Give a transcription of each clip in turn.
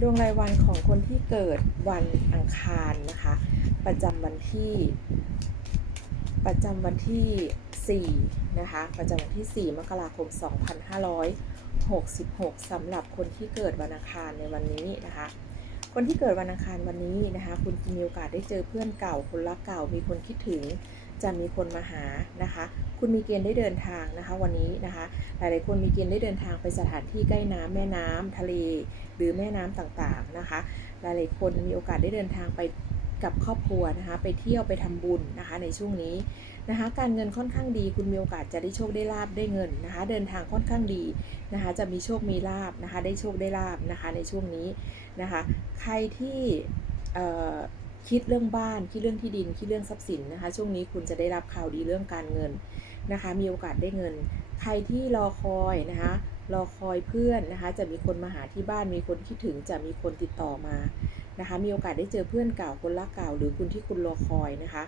ดวงรายวันของคนที่เกิดวันอังคารนะคะ ประจำวันที่ ประจำวันที่4นะคะ ประจำวันที่ 4 มกราคม 2566สำหรับคนที่เกิดวันอังคารในวันนี้นะคะ คนที่เกิดวันอังคารวันนี้นะคะ คุณจะมีโอกาสได้เจอเพื่อนเก่าคนรักเก่ามีคนคิดถึง จะมีคนมาหานะคะ คุณมีเกณฑ์ได้เดินทางนะคะ วันนี้นะคะ หลายๆคนมีเกณฑ์ได้เดินทางไปสถานที่ใกล้น้ำแม่น้ำทะเล หรือแม่น้ำต่างๆนะคะ หลายๆคนมีโอกาสได้เดินทางไปกับครอบครัวนะคะ ไปเที่ยวไปทำบุญนะคะ ในช่วงนี้นะคะ การเงินค่อนข้างดี คุณมีโอกาสจะได้โชคได้ลาบได้เงินนะคะ เดินทางค่อนข้างดีนะคะ จะมีโชคมีลาบนะคะ ได้โชคได้ลาบนะคะ ในช่วงนี้นะคะ ใครที่ คิดเรื่องบ้าน คิดเรื่องที่ดิน คิดเรื่องทรัพย์สินนะคะ ช่วงนี้คุณจะได้รับข่าวดีเรื่องการเงินนะคะ มีโอกาสได้เงิน ใครที่รอคอยนะคะ รอคอยเพื่อนนะคะ จะมีคนมาหาที่บ้าน มีคนคิดถึง จะมีคนติดต่อมานะคะ มีโอกาสได้เจอเพื่อนเก่า คนรักเก่า หรือคุณที่คุณรอคอยนะคะ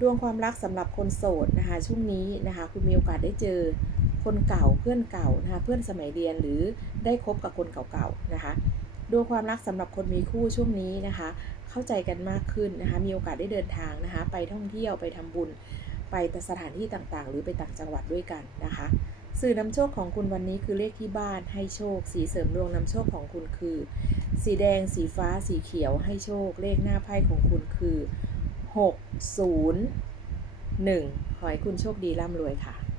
ดวงความรักสำหรับคนโสดนะคะ ช่วงนี้นะคะ คุณมีโอกาสได้เจอคนเก่า เพื่อนเก่านะคะ เพื่อนสมัยเรียน หรือได้คบกับคนเก่าๆนะคะ ดวงความรักสำหรับคนมีคู่ช่วงนี้นะคะ เข้าใจกันมากขึ้นนะคะ มีโอกาสได้เดินทางนะคะ ไปท่องเที่ยวไปทำบุญ ไปแต่สถานที่ต่างๆ หรือไปต่างจังหวัดด้วยกันนะคะ สื่อนำโชคของคุณวันนี้คือเลขที่บ้านให้โชค สีเสริมดวงนำโชคของคุณคือ สีแดง สีฟ้า สีเขียวให้โชค เลขหน้าไพ่ของคุณคือ 6 0 1 ขอให้คุณโชคดีร่ำรวยค่ะ